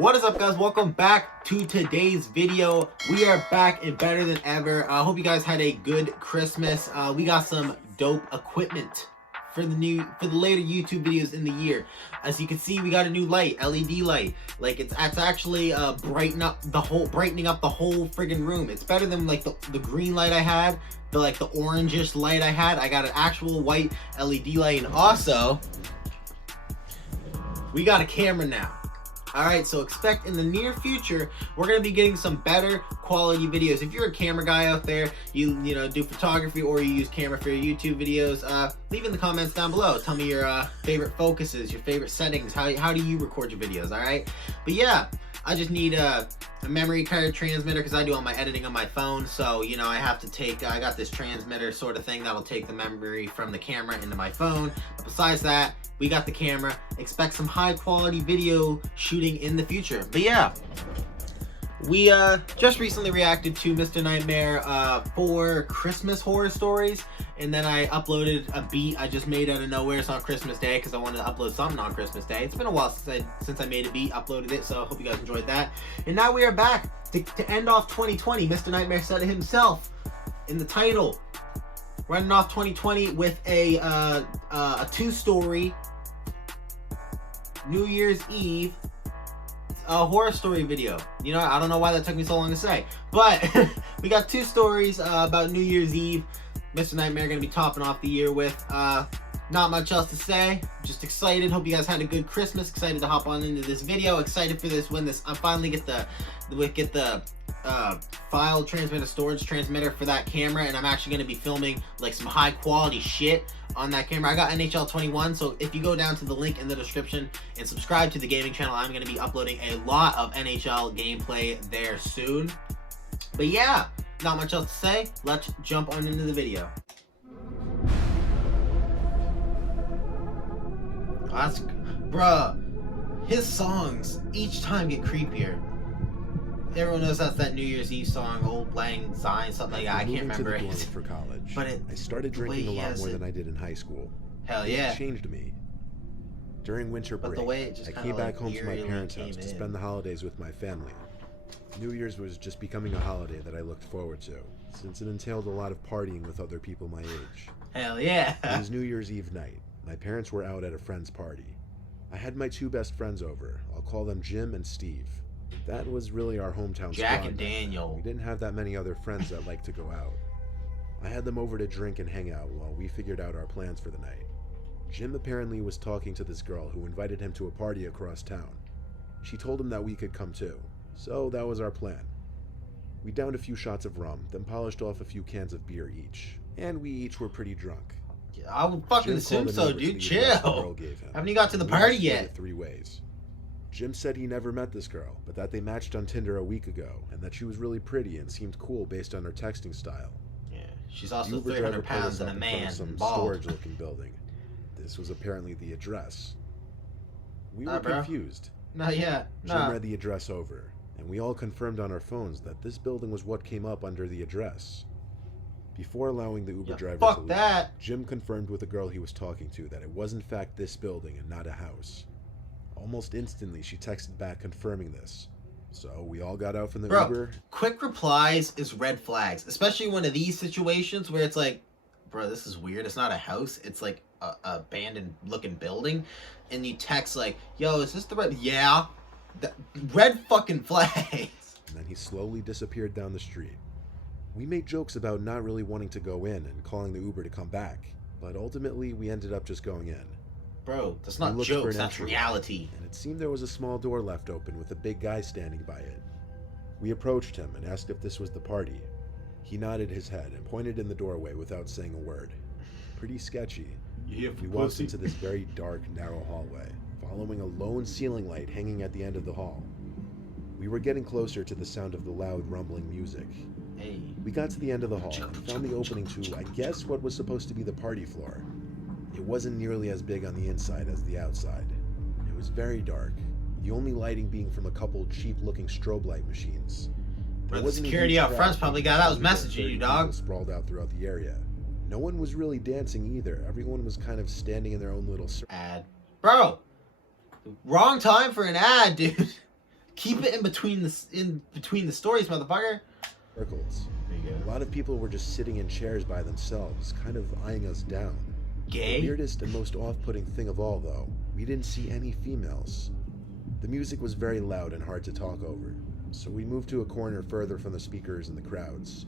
What is up, guys? Welcome back to today's video. We are back and better than ever. I hope you guys had a good Christmas. We got some dope equipment for the later YouTube videos in the year. As you can see, we got a new light, LED light. Like it's actually brightening up the whole friggin' room. It's better than like the green light I had, the orangish light I had. I got an actual white LED light, and also we got a camera now. Alright, so expect in the near future, we're going to be getting some better quality videos. If you're a camera guy out there, you do photography or you use camera for your YouTube videos, leave in the comments down below. Tell me your favorite focuses, your favorite settings, how do you record your videos, alright? But yeah, I just need a memory card transmitter because I do all my editing on my phone. So, I have to take, I got this transmitter sort of thing that'll take the memory from the camera into my phone. But besides that, we got the camera. Expect some high quality video shooting in the future. But yeah, we just recently reacted to Mr. Nightmare 4 Christmas horror stories, and then I uploaded a beat I just made out of nowhere. It's on Christmas Day because I wanted to upload something on Christmas Day. It's been a while since I made a beat, uploaded it, so I hope you guys enjoyed that. And now we are back to end off 2020. Mr. Nightmare said it himself in the title. Running off 2020 with a 2-story New Year's Eve horror story video. I don't know why that took me so long to say, but we got 2 stories about New Year's Eve. Mr. Nightmare gonna be topping off the year with. Not much else to say. Just excited. Hope you guys had a good Christmas. Excited to hop on into this video. Excited for this when I finally get the file transmitter, storage transmitter for that camera, and I'm actually going to be filming like some high quality shit on that camera. I got NHL 21, so if you go down to the link in the description and subscribe to the gaming channel, I'm going to be uploading a lot of NHL gameplay there soon. But yeah, not much else to say. Let's jump on into the video. Bruh, his songs each time get creepier. Everyone knows that's that New Year's Eve song, Old Lang Syne, something like that. I can't remember it. For college, but I started drinking a lot more than I did in high school. Hell yeah. It changed me. During winter break, the way it just I came back home to my parents' house to spend the holidays with my family. New Year's was just becoming a holiday that I looked forward to, since it entailed a lot of partying with other people my age. Hell yeah. It was New Year's Eve night. My parents were out at a friend's party. I had my 2 best friends over. I'll call them Jim and Steve. That was really our hometown Jack squad. And Daniel. We didn't have that many other friends that liked to go out. I had them over to drink and hang out while we figured out our plans for the night. Jim apparently was talking to this girl who invited him to a party across town. She told him that we could come too. So that was our plan. We downed a few shots of rum, then polished off a few cans of beer each. And we each were pretty drunk. I would fucking assume so, dude. Chill. Haven't you got to the party yet? 3 ways. Jim said he never met this girl, but that they matched on Tinder a week ago, and that she was really pretty and seemed cool based on her texting style. Yeah, she's also 300 pounds and a man, some bald. storage-looking building. This was apparently the address. We were confused. Not yet. Jim read the address over, and we all confirmed on our phones that this building was what came up under the address. Before allowing the Uber driver to leave, Jim confirmed with the girl he was talking to that it was in fact this building and not a house. Almost instantly, she texted back confirming this. So we all got out from the Uber. Quick replies is red flags, especially one of these situations where it's like, bro, this is weird. It's not a house. It's like a abandoned looking building. And you text like, yo, is this the red? Yeah. Red fucking flags. And then he slowly disappeared down the street. We made jokes about not really wanting to go in and calling the Uber to come back. But ultimately, we ended up just going in. Bro, that's not jokes, that's reality. And it seemed there was a small door left open with a big guy standing by it. We approached him and asked if this was the party. He nodded his head and pointed in the doorway without saying a word. Pretty sketchy. We walked into this very dark, narrow hallway, following a lone ceiling light hanging at the end of the hall. We were getting closer to the sound of the loud, rumbling music. Hey. We got to the end of the hall and found the opening to, I guess, what was supposed to be the party floor. It wasn't nearly as big on the inside as the outside. It was very dark, the only lighting being from a couple cheap-looking strobe light machines. Bro, the security out front's probably got out messaging you, dog. Sprawled out throughout the area. No one was really dancing either. Everyone was kind of standing in their own little ad. Bro, wrong time for an ad, dude. Keep it in between the stories, motherfucker. Circles. There you A lot of people were just sitting in chairs by themselves, kind of eyeing us down. Gay? The weirdest and most off-putting thing of all, though, we didn't see any females. The music was very loud and hard to talk over, so we moved to a corner further from the speakers and the crowds.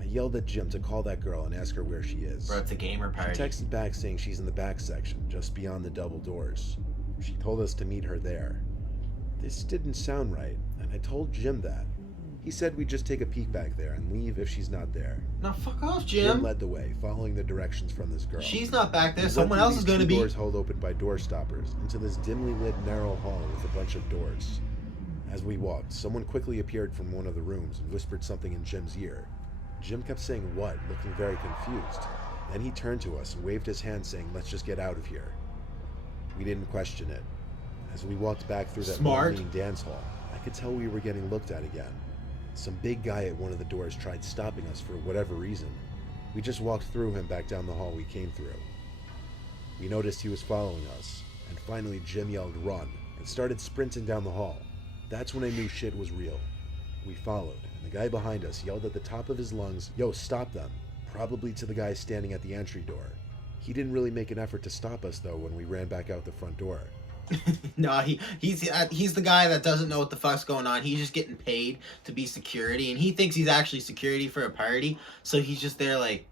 I yelled at Jim to call that girl and ask her where she is. Bro, it's a gamer party. She texted back saying she's in the back section, just beyond the double doors. She told us to meet her there. This didn't sound right, and I told Jim that. He said we'd just take a peek back there and leave if she's not there. Now fuck off, Jim Jim. led the way, following the directions from this girl. She's not back there. We Someone went through else is these going to two be. doors held open by door stoppers into this dimly lit narrow hall with a bunch of doors. As we walked, someone quickly appeared from one of the rooms and whispered something in Jim's ear. Jim kept saying what, looking very confused. Then he turned to us and waved his hand saying, "Let's just get out of here." We didn't question it. As we walked back through that Smart. long dance hall, I could tell we were getting looked at again. Some big guy at one of the doors tried stopping us for whatever reason. We just walked through him back down the hall we came through. We noticed he was following us, and finally Jim yelled "run" and started sprinting down the hall. That's when I knew shit was real. We followed, and the guy behind us yelled at the top of his lungs, "Yo, stop them," probably to the guy standing at the entry door. He didn't really make an effort to stop us though when we ran back out the front door. No, he's the guy that doesn't know what the fuck's going on. He's just getting paid to be security, and he thinks he's actually security for a party. So he's just there like,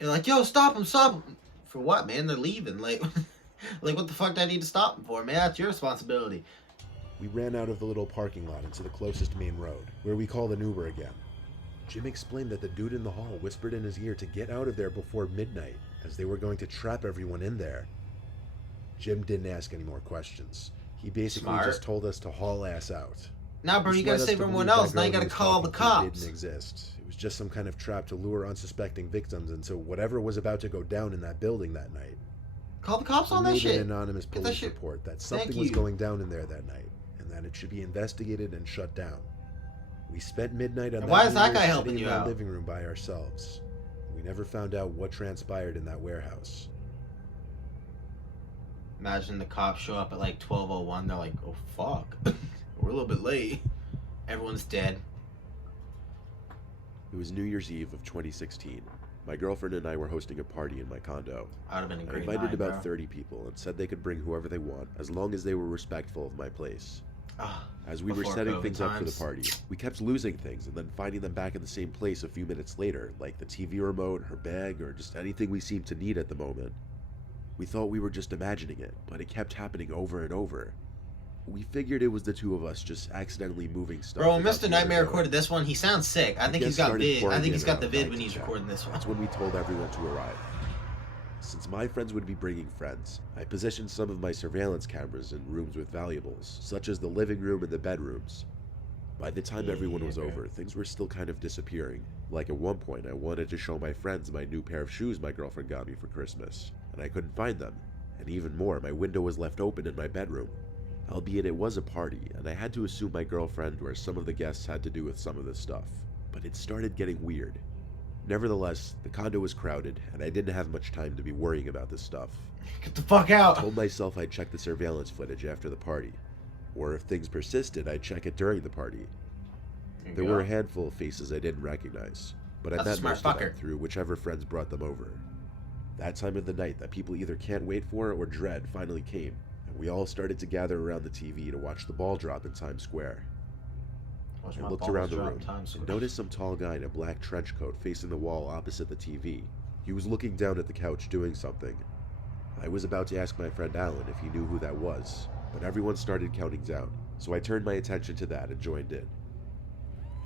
you're like, "Yo, stop him, stop him." For what, man? They're leaving. Like, like what the fuck do I need to stop him for, man? That's your responsibility. We ran out of the little parking lot into the closest main road, where we called an Uber again. Jim explained that the dude in the hall whispered in his ear to get out of there before midnight, as they were going to trap everyone in there. Jim didn't ask any more questions. He basically Smart. just told us to haul ass out. Now, bro, This you gotta led us save to everyone believe that else. Now you girl gotta he was call the talking to cops. didn't exist. It was just some kind of trap to lure unsuspecting victims into whatever was about to go down in that building that night. Call the cops We on that made shit. an anonymous Get that police shit- report that Thank something was you. going down in there that night, and that it should be investigated and shut down. We spent midnight on And that why is New that Year's guy helping sitting you in our out? living room by ourselves. We never found out what transpired in that warehouse. Imagine the cops show up at like 12:01. They're like, "Oh fuck, we're a little bit late. Everyone's dead." It was New Year's Eve of 2016. My girlfriend and I were hosting a party in my condo. I would have been a I great invited night, about bro. 30 people and said they could bring whoever they want as long as they were respectful of my place. Ah, As we were Before setting COVID things up for the times. party, we kept losing things and then finding them back in the same place a few minutes later, like the TV remote, her bag, or just anything we seemed to need at the moment. We thought we were just imagining it, but it kept happening over and over. We figured it was the two of us just accidentally moving stuff. bro, when without Mr. the Nightmare other recorded this one, he sounds sick. I think guests he's got started vid. I pouring think he's in got the around vid 9 when to he's 10. recording this one. That's when we told everyone to arrive. Since my friends would be bringing friends, I positioned some of my surveillance cameras in rooms with valuables, such as the living room and the bedrooms. By the time everyone was Yeah. over, things were still kind of disappearing. Like at one point, I wanted to show my friends my new pair of shoes my girlfriend got me for Christmas, and I couldn't find them. And even more, my window was left open in my bedroom. Albeit it was a party, and I had to assume my girlfriend or some of the guests had to do with some of this stuff. But it started getting weird. Nevertheless, the condo was crowded, and I didn't have much time to be worrying about this stuff. Get the fuck I out. told myself I'd check the surveillance footage after the party. Or if things persisted, I'd check it during the party. There were a handful of faces I didn't recognize, but I That's a met smart most of them fucker. through whichever friends brought them over. That time of the night that people either can't wait for or dread finally came, and we all started to gather around the TV to watch the ball drop in Times Square. Watch I my looked balls around the drop room Times and Square. noticed some tall guy in a black trench coat facing the wall opposite the TV. He was looking down at the couch doing something. I was about to ask my friend Alan if he knew who that was, but everyone started counting down, so I turned my attention to that and joined in.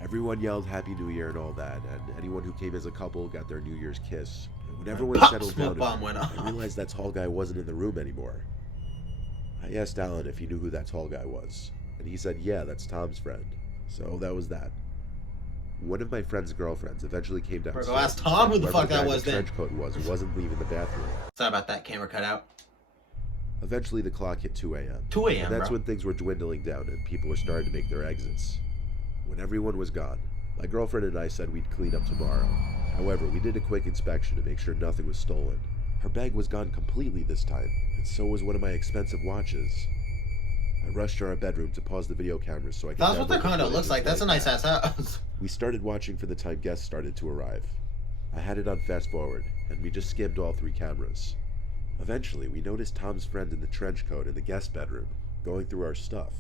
Everyone yelled Happy New Year and all that, and anyone who came as a couple got their New Year's kiss. And when everyone Pop, settled smoke down, bomb went off. I realized that tall guy wasn't in the room anymore. I asked Alan if he knew who that tall guy was, and he said, yeah, that's Tom's friend. So that was that. One of my friend's girlfriends eventually came downstairs. Go ask Tom who the Whoever fuck that guy in was the then. trench coat wasn't leaving the bathroom. Sorry about that. Camera cut out. Eventually, the clock hit 2 a.m. 2 a.m., And that's bro. when things were dwindling down and people were starting to make their exits. When everyone was gone, my girlfriend and I said we'd clean up tomorrow. However, we did a quick inspection to make sure nothing was stolen. Her bag was gone completely this time, and so was one of my expensive watches. I rushed to our bedroom to pause the video cameras so I could That's what the download condo footage looks and like. play That's a it nice back. ass house. We started watching for the time guests started to arrive. I had it on fast forward, and we just skimmed all 3 cameras. Eventually, we noticed Tom's friend in the trench coat in the guest bedroom, going through our stuff.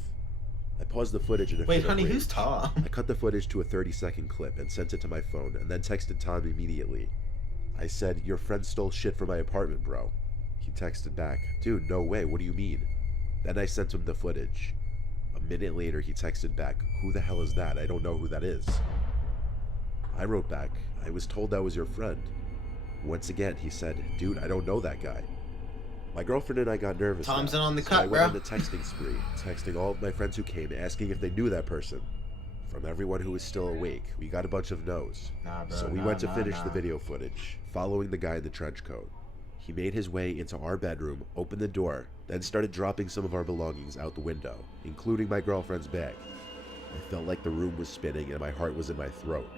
I paused the footage in a Wait, fit of honey, rage. who's Tom? I cut the footage to a 30-second clip and sent it to my phone, and then texted Tom immediately. I said, "Your friend stole shit from my apartment, bro." He texted back, "Dude, no way, what do you mean?" Then I sent him the footage. A minute later, he texted back, "Who the hell is that? I don't know who that is." I wrote back, "I was told that was your friend." Once again, he said, "Dude, I don't know that guy." My girlfriend and I got nervous. Tom's now, in on the so cut, I went on bro. the texting spree, texting all of my friends who came, asking if they knew that person. From everyone who was still awake, we got a bunch of no's. Nah, bro. So we went to finish the video footage, following the guy in the trench coat. He made his way into our bedroom, opened the door, then started dropping some of our belongings out the window, including my girlfriend's bag. I felt like the room was spinning and my heart was in my throat.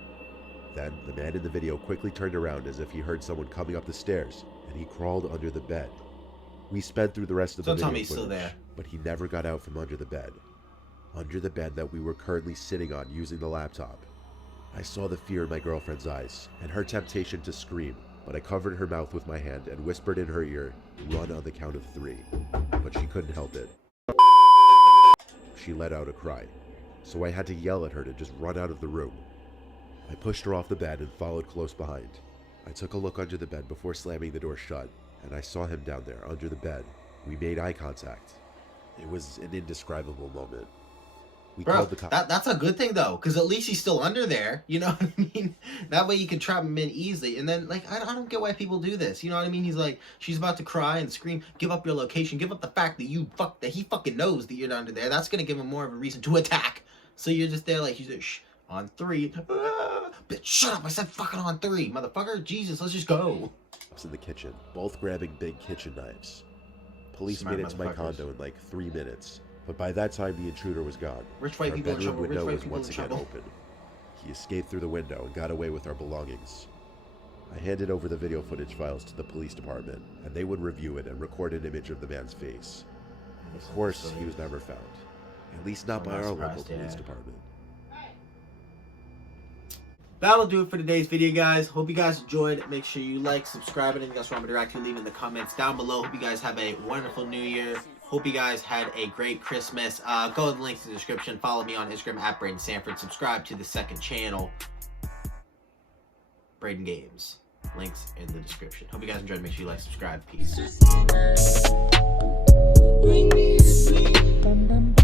Then, the man in the video quickly turned around as if he heard someone coming up the stairs, and he crawled under the bed. We sped through the rest of the So video Tommy's footage, still there. but he never got out from under the bed. Under the bed that we were currently sitting on using the laptop. I saw the fear in my girlfriend's eyes, and her temptation to scream, but I covered her mouth with my hand and whispered in her ear, "Run on the count of 3. But she couldn't help it. She let out a cry, so I had to yell at her to just run out of the room. I pushed her off the bed and followed close behind. I took a look under the bed before slamming the door shut, and I saw him down there under the bed. We made eye contact. It was an indescribable moment. We Bro, called the cops. that's a good thing though, because at least he's still under there. You know what I mean? That way you can trap him in easily. And then, like, I don't get why people do this. You know what I mean? He's like, she's about to cry and scream, give up your location, give up the fact that that he fucking knows that you're not under there. That's gonna give him more of a reason to attack. So you're just there like, he's like, shh, on 3. Bitch, shut up! I said fucking on 3, motherfucker. Jesus, let's just go. In the kitchen, both grabbing big kitchen knives. Police Smart made it to my motherfuckers. condo in like 3 minutes, but by that time the intruder was gone. Rich white Our people in bedroom trouble. Rich window white was people once in again trouble. open. He escaped through the window and got away with our belongings. I handed over the video footage files to the police department, and they would review it and record an image of the man's face. Of course, he was never found. At least not I'm by not our local surprised, yeah. police department. That'll do it for today's video, guys. Hope you guys enjoyed. Make sure you like, subscribe, anything else you want me to react to, leave in the comments down below. Hope you guys have a wonderful new year. Hope you guys had a great Christmas. Go to the links in the description. Follow me on Instagram at Braden Sanford. Subscribe to the second channel, Braden Games. Links in the description. Hope you guys enjoyed. Make sure you like, subscribe. Peace. Bring me a dream.